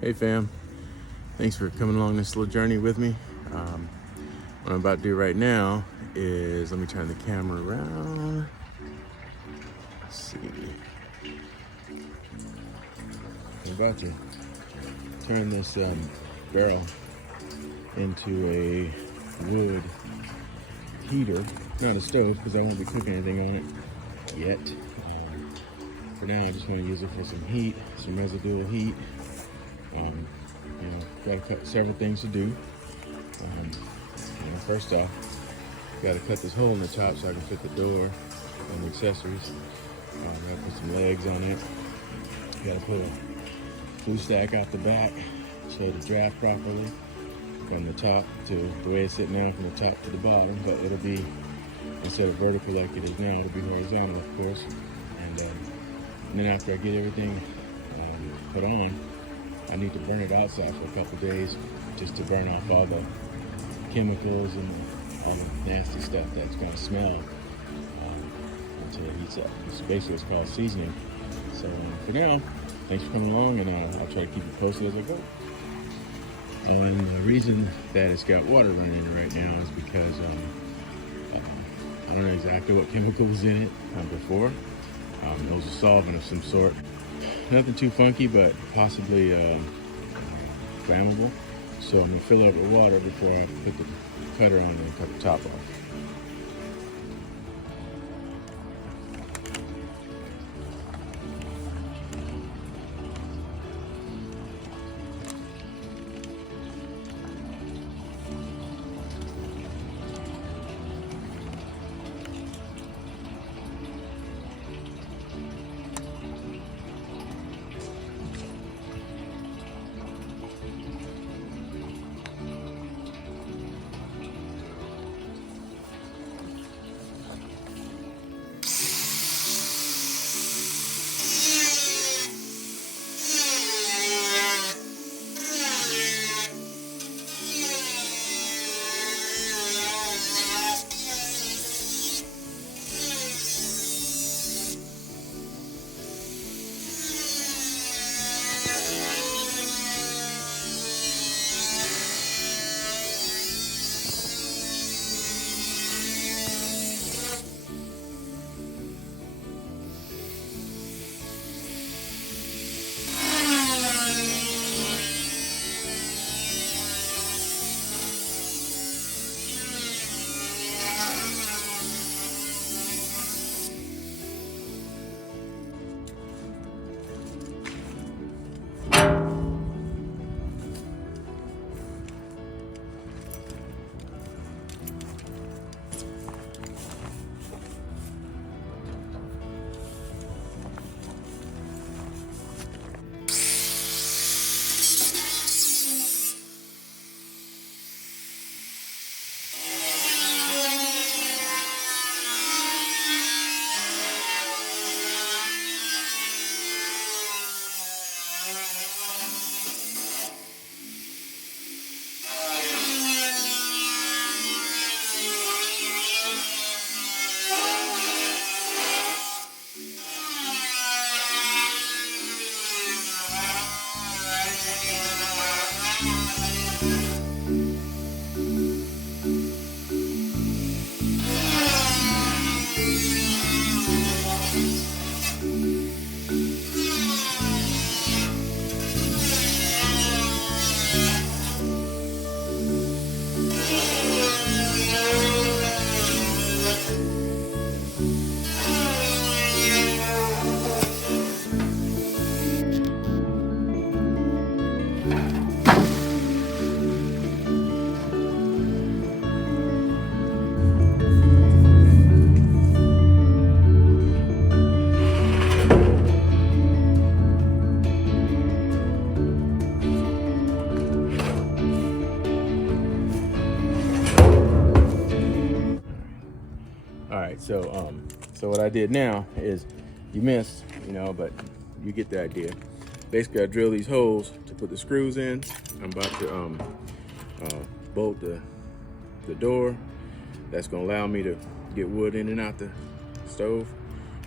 Hey fam, thanks for coming along this little journey with me. What I'm about to do right now is, let me turn the camera around. Let's see. I'm about to turn this barrel into a wood heater, not a stove, because I won't be cooking anything on it yet. For now, I just want to use it for some heat, some residual heat. Got several things to do. First off, got to cut this hole in the top so I can fit the door and the accessories. Got to put some legs on it. Got to put a glue stack out the back so it'll draft properly from the top to the way it's sitting now, from the top to the bottom. But it'll be, instead of vertical like it is now, it'll be horizontal, of course. And then after I get everything put on, I need to burn it outside for a couple days just to burn off all the chemicals and all the nasty stuff that's going to smell until it heats up. It's basically what's called seasoning. So for now, thanks for coming along, and I'll try to keep you posted as I go. And the reason that it's got water running in it right now is because I don't know exactly what chemical was in it before. It was a solvent of some sort. Nothing too funky, but possibly flammable. So I'm gonna fill it with water before I put the cutter on and cut the top off. All right, so what I did now is, you missed, but you get the idea. Basically, I drill these holes to put the screws in. I'm about to bolt the door. That's gonna allow me to get wood in and out the stove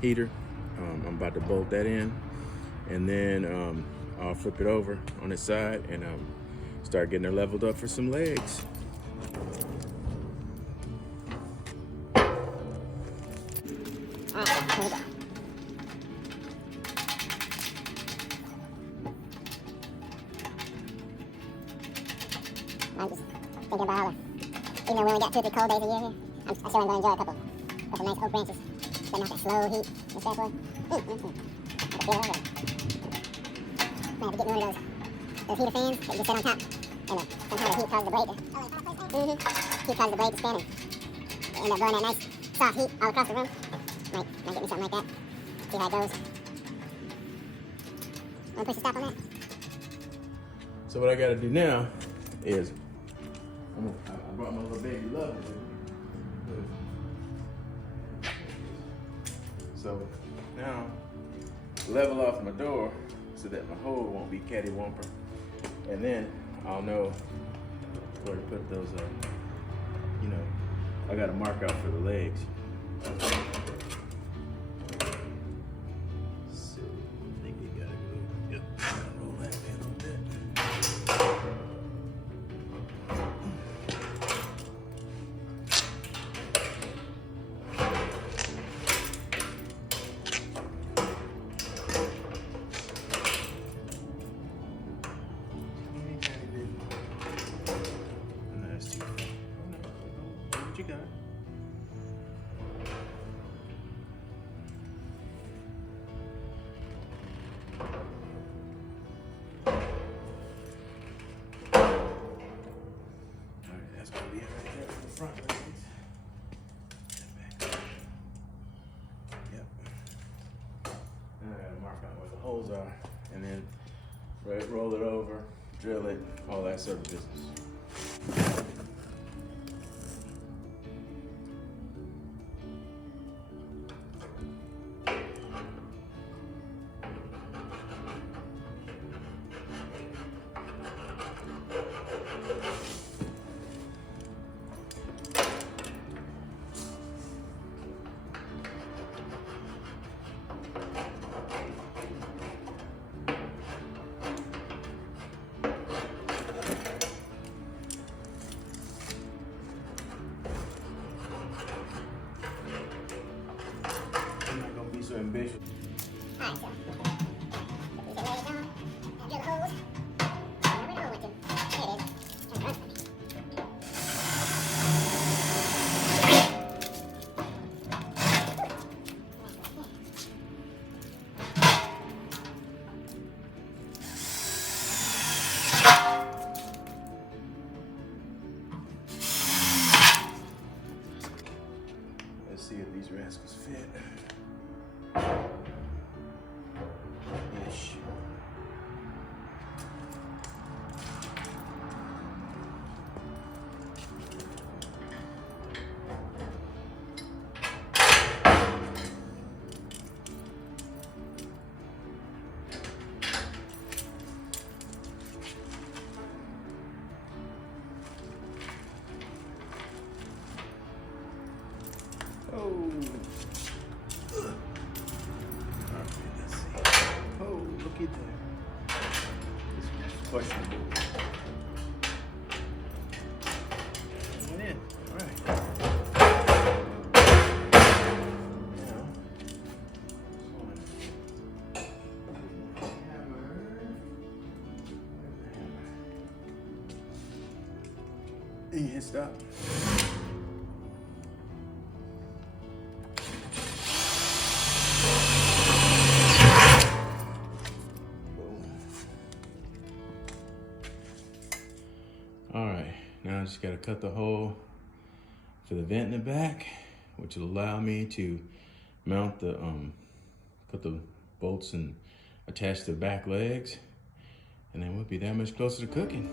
heater. I'm about to bolt that in, and then I'll flip it over on its side and start getting her leveled up for some legs. All right, here we go. I'm just thinking about how, even though we only got 2 or 3 cold days a year here, I'm sure I'm going to enjoy a couple nice oak branches. Getting off that slow heat in the pathway. I can feel it already. Might have to get me one of those heater fans that you just sit on top, and somehow the heat causes the blade to, heat causes the blade to spin, and you end up blowing that nice soft heat all across the room. Might get me something like that. See how it goes. Want to push the stop on that? So what I gotta do now is, I brought my little baby love with me. So now, level off my door so that my hole won't be catty-wamper. And then I'll know where to put those, I got to mark out for the legs. So I think you gotta go, yep, roll that in a little bit. You got it. All right, that's gonna be it right there for the front legs. Yep. Now I gotta mark out where the holes are, and then roll it over, drill it, all that sort of business. So ambitious. Alright, so put these legs on, and drill the holes. Wherever the hole went to. There it is. Trying to run for me. Let's see if these rascals fit. Ish. Oh. Let's see. Oh, look at that. This is questionable. Went in. All right. Now, and hit stop. All right, now I just gotta cut the hole for the vent in the back, which will allow me to mount the, put the bolts and attach the back legs, and then we'll be that much closer to cooking.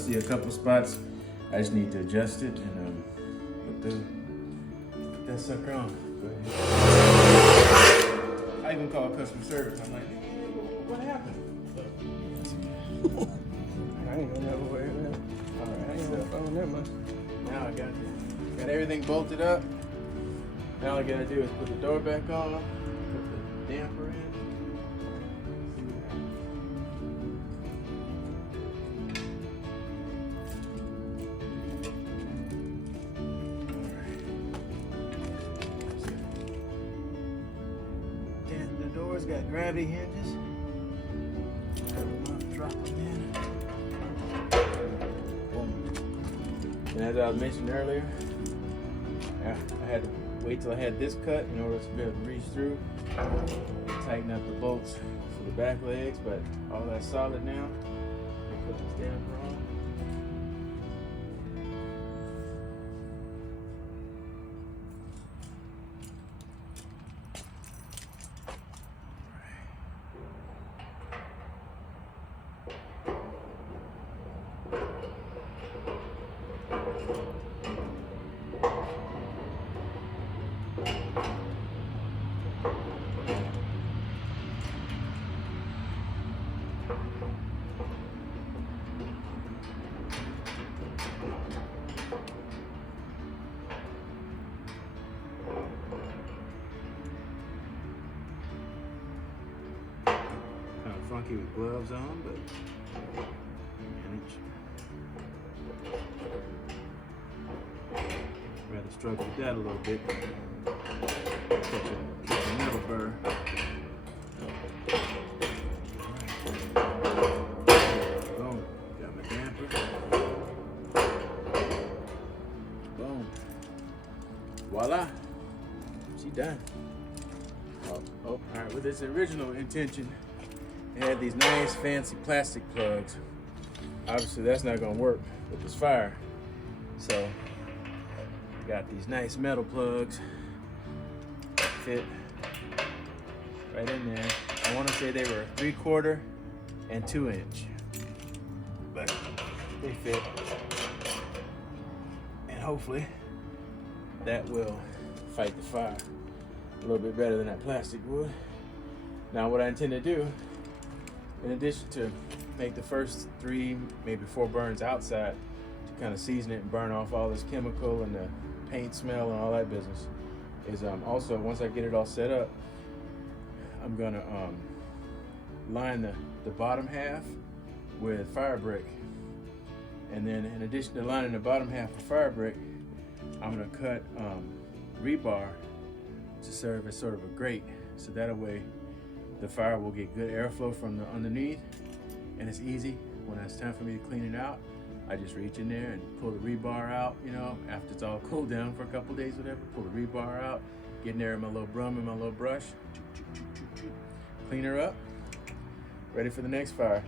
see a couple spots. I just need to adjust it and put that sucker on. Go ahead. I even called customer service. I'm like, hey, what happened? I ain't gonna never wear that. All I right, ain't so gonna phone that much. now I got everything bolted up. Now all I gotta do is put the door back on, put the damper in. The door's got gravity hinges. Drop them in. Boom. And as I was mentioning earlier, I had to wait till I had this cut in order to be able to reach through, tighten up the bolts for the back legs, but all that's solid now. Put this damper on. Kind of funky with gloves on, but manage. Rather struggle with that a little bit. Catch a metal burr. Boom. Got my damper. Boom. Voila. She done. Oh, all right. With its original intention, it had these nice fancy plastic plugs. Obviously that's not gonna work with this fire. So got these nice metal plugs that fit right in there. I wanna say they were 3/4 and 2 inch, but they fit. And hopefully that will fight the fire a little bit better than that plastic would. Now what I intend to do, in addition to make the first 3, maybe 4 burns outside to kind of season it and burn off all this chemical and the paint smell and all that business, is also once I get it all set up, I'm gonna line the bottom half with fire brick. And then in addition to lining the bottom half with fire brick, I'm gonna cut rebar to serve as sort of a grate. So that way the fire will get good airflow from the underneath, and it's easy. When it's time for me to clean it out, I just reach in there and pull the rebar out, you know, after it's all cooled down for a couple days, whatever, pull the rebar out, get in there with my little broom and my little brush, clean her up, ready for the next fire.